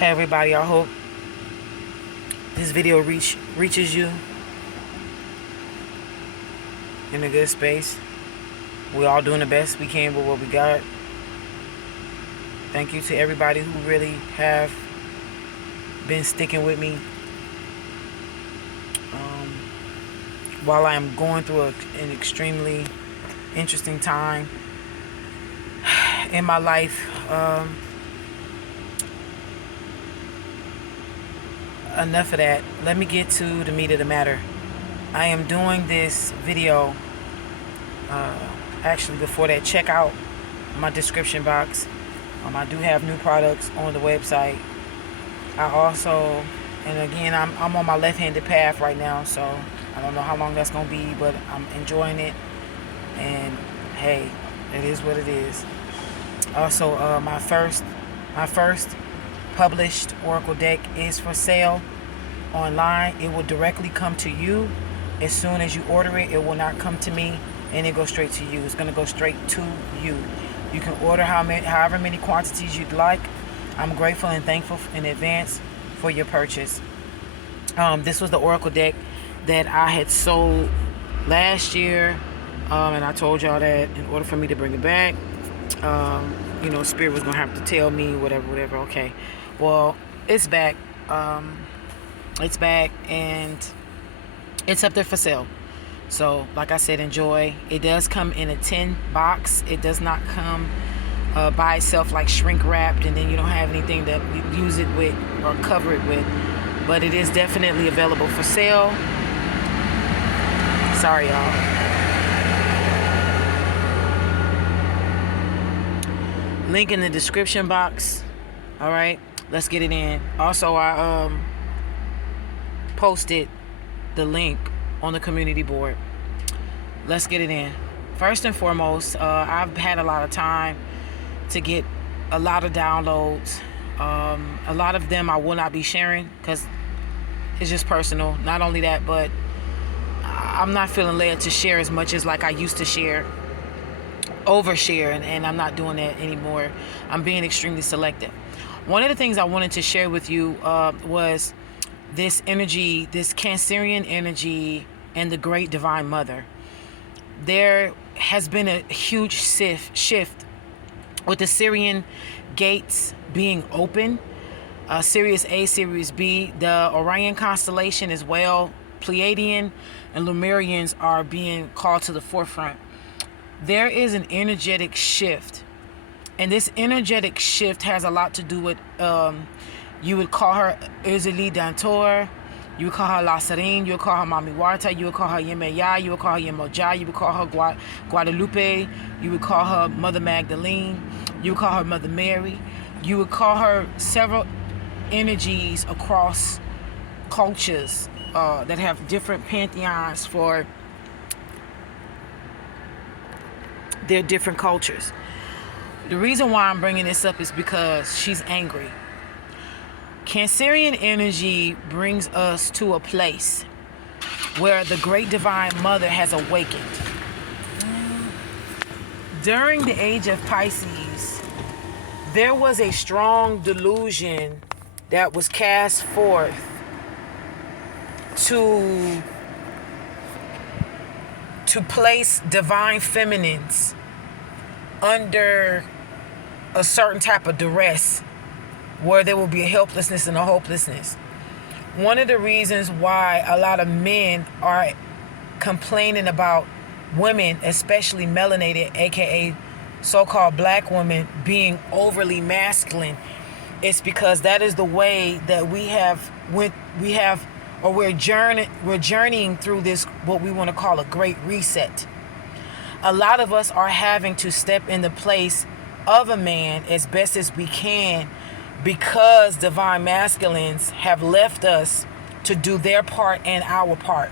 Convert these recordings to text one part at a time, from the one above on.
Hey everybody, I hope this video reaches you in a good space. We all doing the best we can with what we got. Thank you to everybody who really have been sticking with me while I am going through an extremely interesting time in my life. Enough of that. Let me get to the meat of the matter. I am doing this video actually before that. Check out my description box. I do have new products on the website. I also, and again, I'm on my left-handed path right now, so I don't know how long that's gonna be, but I'm enjoying it. And hey, it is what it is. Also, my first published Oracle deck is for sale online. It will directly come to you as soon as you order it. It will not come to me and it goes straight to you. It's going to go straight to you. You can order however many quantities you'd like. I'm grateful and thankful in advance for your purchase. This was the Oracle deck that I had sold last year, and I told y'all that in order for me to bring it back, Spirit was gonna have to tell me whatever. Okay, well, it's back. It's back and it's up there for sale. So like I said, enjoy. It does come in a tin box. It does not come by itself like shrink wrapped, and then you don't have anything to use it with or cover it with. But it is definitely available for sale. Sorry, y'all. Link in the description box. All right, let's get it in. Also, I posted the link on the community board. Let's get it in. First and foremost, I've had a lot of time to get a lot of downloads. A lot of them I will not be sharing because it's just personal. Not only that, but I'm not feeling led to share as much as like I used to share. Overshare, and I'm not doing that anymore. I'm being extremely selective. One of the things I wanted to share with you was this energy, this Cancerian energy and the Great Divine Mother. There has been a huge shift with the Sirian gates being open, Sirius A, Sirius B, the Orion constellation as well, Pleiadian and Lemurians are being called to the forefront. There is an energetic shift, and this energetic shift has a lot to do with you would call her Uzeli Dantor, you would call her La Serene, you would call her Mami Warta, you would call her Yemeya, you would call her Yemoja, you would call her Guadalupe, you would call her Mother Magdalene, you would call her Mother Mary, you would call her several energies across cultures that have different pantheons for their different cultures. The reason why I'm bringing this up is because she's angry. Cancerian energy brings us to a place where the Great Divine Mother has awakened. During the age of Pisces, there was a strong delusion that was cast forth to place divine feminines under a certain type of duress where there will be a helplessness and a hopelessness. One of the reasons why a lot of men are complaining about women, especially melanated, aka so-called black women, being overly masculine, is because that is the way that we're journeying through this, what we want to call a great reset. A lot of us are having to step in the place of a man as best as we can because divine masculines have left us to do their part and our part.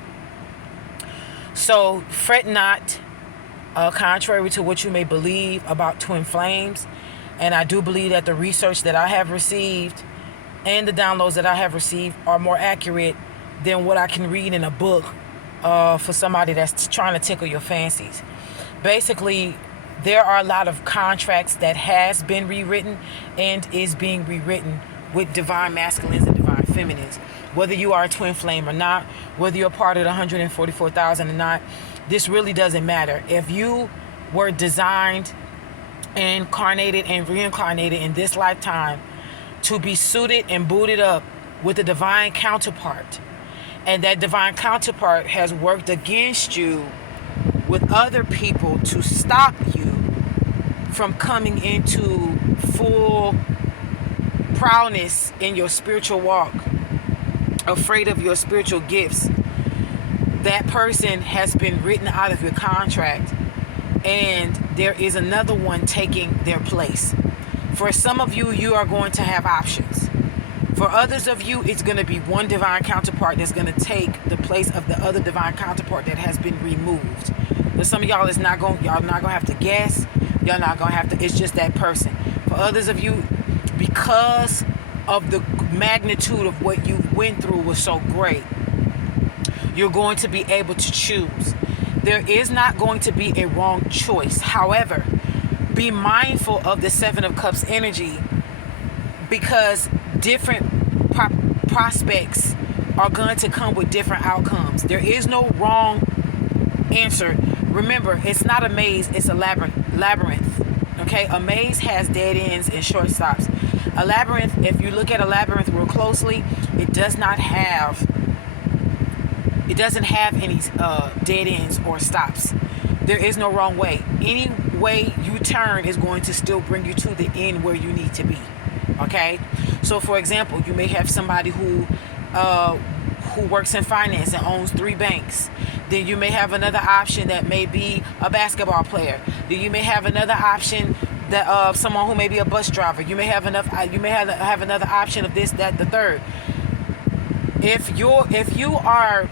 So fret not, contrary to what you may believe about twin flames. And I do believe that the research that I have received and the downloads that I have received are more accurate than what I can read in a book for somebody that's trying to tickle your fancies. Basically, there are a lot of contracts that has been rewritten and is being rewritten with divine masculines and divine feminines. Whether you are a twin flame or not, whether you're a part of the 144,000 or not, this really doesn't matter. If you were designed, incarnated, and reincarnated in this lifetime to be suited and booted up with a divine counterpart, and that divine counterpart has worked against you with other people to stop you from coming into full proudness in your spiritual walk, afraid of your spiritual gifts, that person has been written out of your contract, and there is another one taking their place. For some of you, you are going to have options. For others of you, it's going to be one divine counterpart that's going to take the place of the other divine counterpart that has been removed. For some of y'all, y'all not going to have to guess. Y'all not going to have to, it's just that person. For others of you, because of the magnitude of what you went through was so great, you're going to be able to choose. There is not going to be a wrong choice. However, be mindful of the Seven of Cups energy, because different prospects are going to come with different outcomes. There is no wrong answer. Remember, it's not a maze, it's a labyrinth. Okay, a maze has dead ends and short stops. A labyrinth, if you look at a labyrinth real closely, it doesn't have any dead ends or stops. There is no wrong way. Any way you turn is going to still bring you to the end where you need to be. Okay, so for example, you may have somebody who works in finance and owns 3 banks. Then you may have another option that may be a basketball player. Then you may have another option that someone who may be a bus driver. You may have another option of this, that, the third. If you are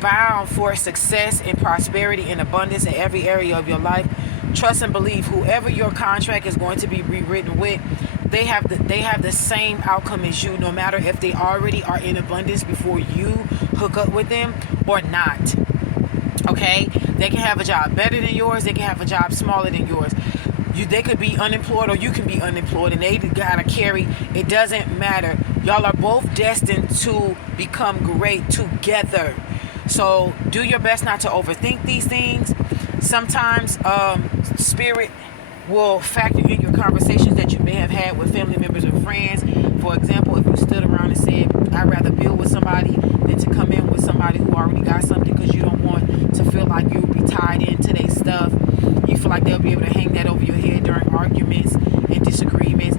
bound for success and prosperity and abundance in every area of your life, trust and believe whoever your contract is going to be rewritten with, they have the same outcome as you, no matter if they already are in abundance before you hook up with them or not. Okay, they can have a job better than yours, they can have a job smaller than yours. They could be unemployed or you can be unemployed, and they gotta carry. It doesn't matter. Y'all are both destined to become great together. So do your best not to overthink these things. Sometimes spirit will factor in your conversations that you may have had with family members or friends. For example, if you stood around and said, I'd rather build with somebody than to come in with somebody who already got something, because you don't want to feel like you'll be tied into their stuff. You feel like they'll be able to hang that over your head during arguments and disagreements.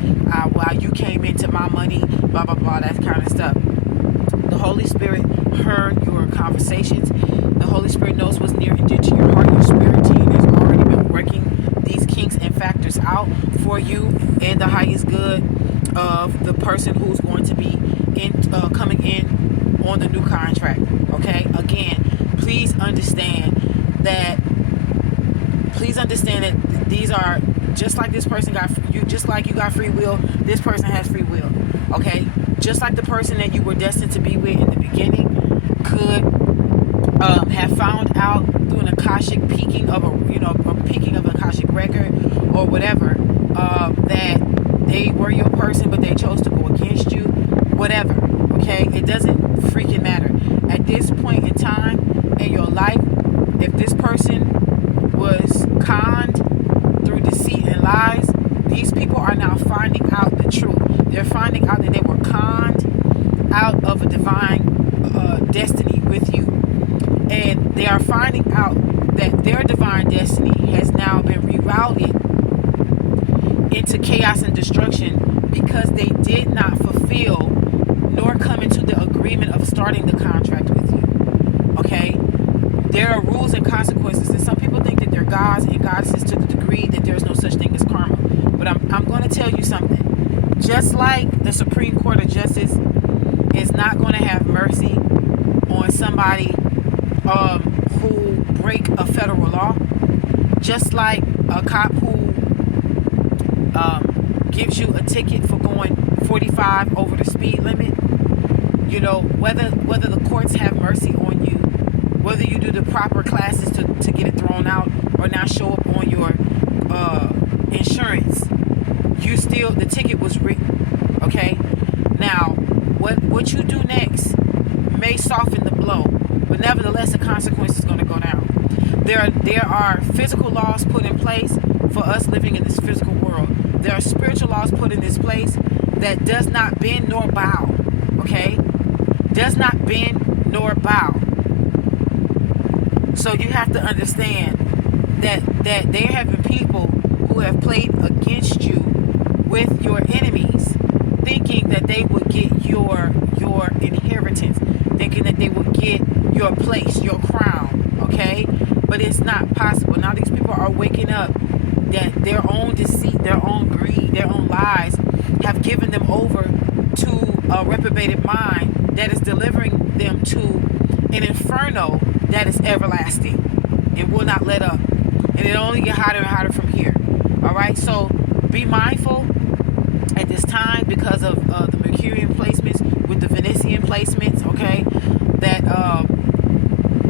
While you came into my money, blah, blah, blah, that kind of stuff. The Holy Spirit heard your conversations. The Holy Spirit knows what's near and dear to your heart. Your spirit team has already been working these kinks and factors out for you in the highest good of the person who's going to be coming in on the new contract. Okay, again, please understand that these are just like this person got you, just like you got free will, this person has free will. Okay, just like the person that you were destined to be with in the beginning could have found out through an Akashic peeking of a Akashic record or whatever, that they were your person but they chose to go against you, whatever. Okay, it doesn't freaking matter. At this point in time in your life, if this person was conned through deceit and lies, these people are now finding out the truth. They're finding out that they were conned out of a divine destiny with you, and they are finding out that their divine destiny has now been rerouted into chaos and destruction because they did not fulfill nor come into the agreement of starting the contract with you. Okay, there are rules and consequences, and some people think that they're gods and goddesses to the degree that there's no such thing as karma. But I'm going to tell you something. Just like the Supreme Court of Justice is not going to have mercy on somebody who break a federal law, just like a cop who gives you a ticket for going 45 over the speed limit, whether the courts have mercy on you, whether you do the proper classes to get it thrown out or not show up on your insurance, the ticket was written. Okay, what you do next may soften the blow, but nevertheless the consequence is going to go down. There are physical laws put in place for us living in this physical world. There are spiritual laws put in this place that does not bend nor bow. Okay? Does not bend nor bow. So you have to understand that there have been people who have played against you with your enemies, thinking that they would get your inheritance, thinking that they would get your place, your crown, okay? But it's not possible. Now these people are waking up that their own deceit, their own greed, their own lies have given them over to a reprobated mind that is delivering them to an inferno that is everlasting and will not let up. And it'll only get hotter and hotter from here. All right? So be mindful at this time because of the Mercurian placements with the Venusian placements, okay? That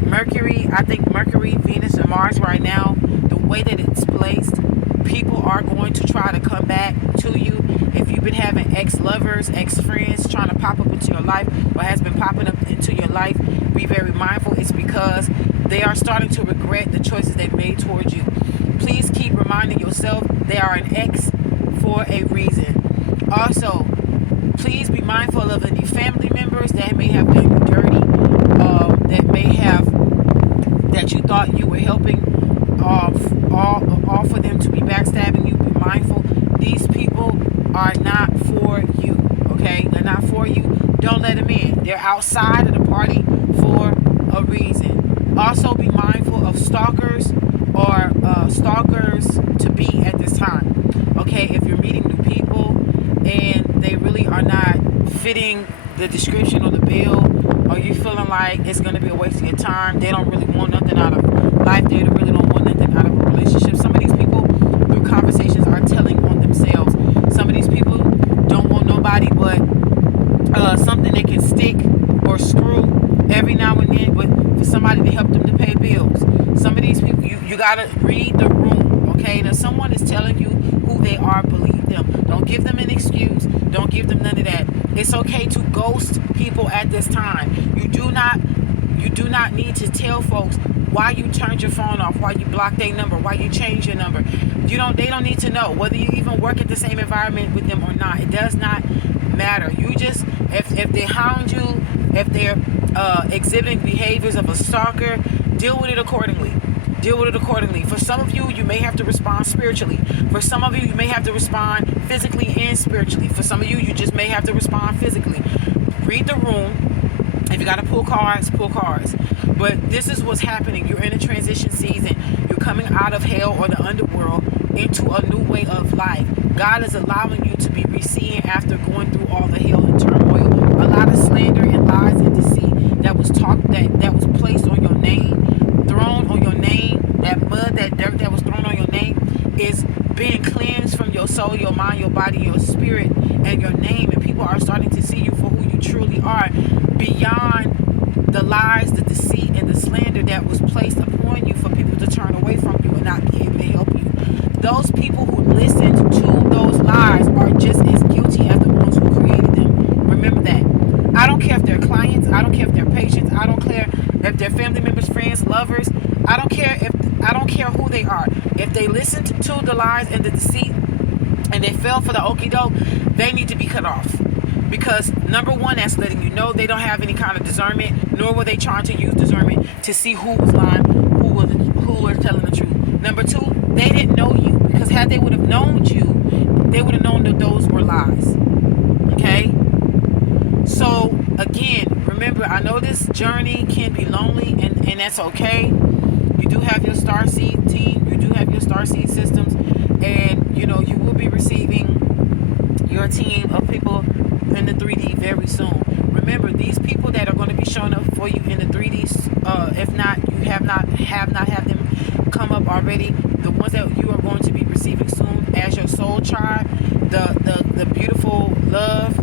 Mercury, I think Mercury, Venus, and Mars right now, the way that it's placed, people are going to try to come back to you. If you've been having ex-lovers, ex-friends trying to pop up into your life or has been popping up into your life, be very mindful. It's because they are starting to regret the choices they've made towards you. Please keep reminding yourself they are an ex for a reason. Also, please be mindful of any family members that may have done you dirty, that you thought you were helping, all for them to be backstabbing you. Be mindful. These people are not for you, okay? They're not for you. Don't let them in. They're outside of the party for a reason. Also, be mindful of stalkers or stalkers to be at this time, okay? If you're meeting new people and they really are not fitting the description or the bill, or you feeling like it's going to be a waste of your time, they don't really want nothing out of life, they really don't want nothing out of a relationship. Some of these people, through conversations, are telling on themselves. Some of these people don't want nobody but something they can stick or screw every now and then, but for somebody to help them to pay bills. Some of these people, you got to read the room, okay? And if someone is telling you who they are, believe them. Don't give them an excuse. Don't give them none of that. It's okay to ghost people at this time. You do not need to tell folks why you turned your phone off, why you blocked their number, why you changed your number. They don't need to know whether you even work at the same environment with them or not. It does not matter. You just, if they hound you, if they're exhibiting behaviors of a stalker, deal with it accordingly. Deal with it accordingly. For some of you, you may have to respond spiritually. For some of you, you may have to respond physically and spiritually. For some of you, you just may have to respond physically. Read the room. If you got to pull cards, pull cards. But this is what's happening. You're in a transition season. You're coming out of hell or the underworld into a new way of life. God is allowing you to be receding after going through all the hell and turmoil. A lot of slander and lies and deceit that was that was placed on your name, thrown on your name. That mud, that dirt that was thrown on your name is being cleansed from your soul, your mind, your body, your spirit, and your name. And people are starting to see you for who you truly are, beyond the lies, the deceit, and the slander that was placed upon you for people to turn away from you and not be able to help you. Those people who listened to those lies are just as guilty as the ones who created them. Remember that. I don't care if they're clients. I don't care if they're patients. I don't care if they're family members, friends, lovers. I don't care who they are. If they listened to the lies and the deceit and they fell for the okie doke, they need to be cut off. Because number one, that's letting you know they don't have any kind of discernment, nor were they trying to use discernment to see who was lying, who was telling the truth. Number two, they didn't know you, because had they would have known you, they would have known that those were lies. Okay? So again, remember, I know this journey can be lonely, and that's okay. You do have your starseed team, you do have your starseed systems, and you will be receiving your team of people in the 3D very soon. Remember, these people that are going to be showing up for you in the 3D, if not, you have not had them come up already. The ones that you are going to be receiving soon as your soul tribe, the beautiful love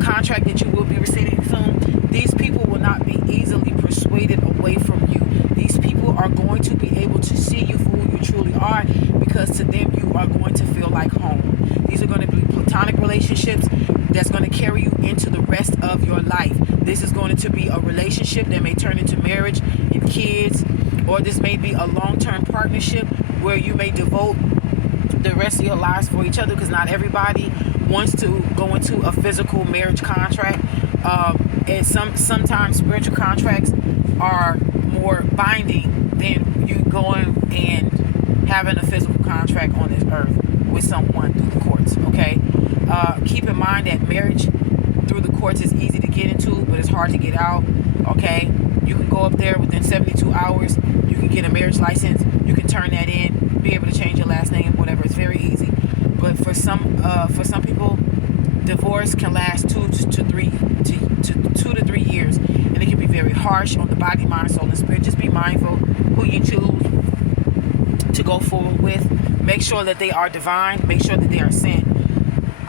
contract that you will be receiving soon. These people will not be easily persuaded away from you. These people are going to be able to see you for who you truly are, because to them you are going to feel like home. These are going to be platonic relationships that's going to carry you into the rest of your life. This is going to be a relationship that may turn into marriage and kids, or this may be a long-term partnership where you may devote the rest of your lives for each other, because not everybody wants to go into a physical marriage contract. And sometimes spiritual contracts are more binding than you going and having a physical contract on this earth with someone through the courts. Okay, keep in mind that marriage through the courts is easy to get into, but it's hard to get out. Okay, you can go up there within 72 hours. You can get a marriage license. You can turn that in, be able to change your last name, whatever. It's very easy. But for some people, divorce can last 2 to 3 years, and it can be very harsh on the body, mind, soul, and spirit. Just be mindful who you choose to go forward with. Make sure that they are divine. Make sure that they are sent.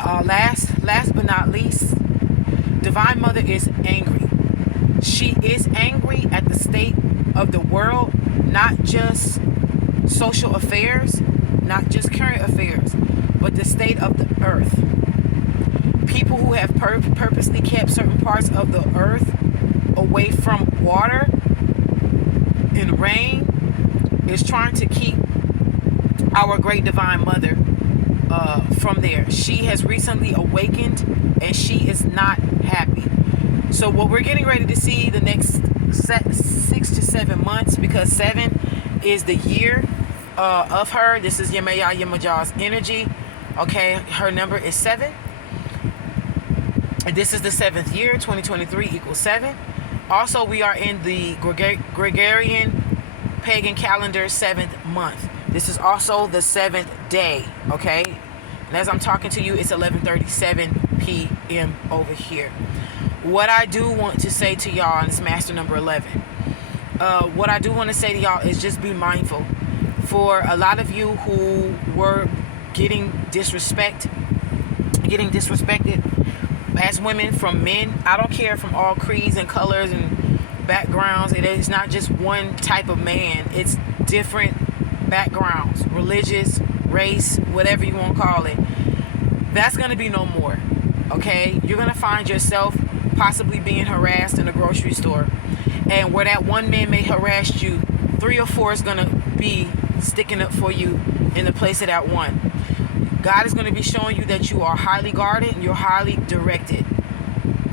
Last but not least, Divine Mother is angry. She is angry at the state of the world, not just social affairs, not just current affairs, but the state of the earth. People who have purposely kept certain parts of the earth away from water and rain is trying to keep our great Divine Mother from there. She has recently awakened, and she is not happy. So what we're getting ready to see the next 6 to 7 months, because 7 is the year of her. This is Yemaya Yemajah's energy. Okay, her number is 7. And this is the 7th year. 2023 equals 7. Also, we are in the Gregorian pagan calendar 7th month. This is also the 7th day. Okay, and as I'm talking to you, it's 11:37 p.m. over here. What I do want to say to y'all, and it's master number 11. What I do want to say to y'all is just be mindful. For a lot of you who were getting disrespected as women from men, I don't care, from all creeds and colors and backgrounds. It is not just one type of man. It's different backgrounds, religious, race, whatever you want to call it. That's going to be no more. Okay? You're going to find yourself possibly being harassed in a grocery store. And where that one man may harass you, 3 or 4 is going to be sticking up for you in the place of that one. God is going to be showing you that you are highly guarded and you're highly directed.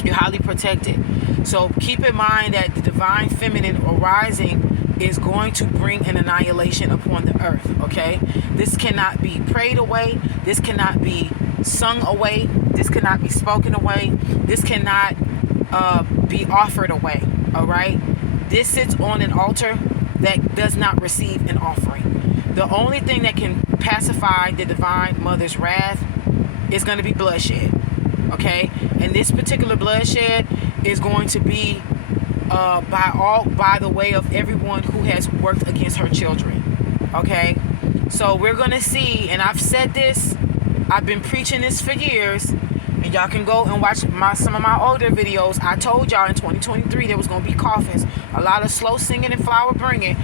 You're highly protected. So keep in mind that the divine feminine arising is going to bring an annihilation upon the earth. Okay? This cannot be prayed away. This cannot be sung away. This cannot be spoken away. This cannot be offered away. All right? This sits on an altar that does not receive an offering. The only thing that can pacify the Divine Mother's wrath is going to be bloodshed. Okay? And this particular bloodshed is going to be by the way of everyone who has worked against her children. Okay? So we're going to see, and I've said this, I've been preaching this for years, and y'all can go and watch some of my older videos. I told y'all in 2023 there was going to be coffins, a lot of slow singing and flower bringing.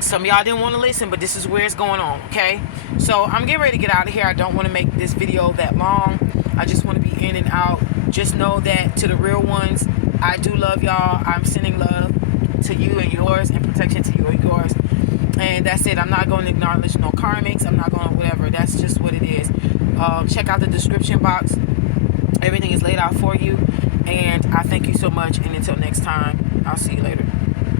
Some of y'all didn't want to listen, but this is where it's going on. Okay? So I'm getting ready to get out of here. I don't want to make this video that long. I just want to be in and out. Just know that to the real ones, I do love y'all. I'm sending love to you and yours, and protection to you and yours. And that's it. I'm not going to acknowledge no karmics. I'm not going to whatever. That's just what it is. Check out the description box. Everything is laid out for you. And I thank you so much. And until next time, I'll see you later.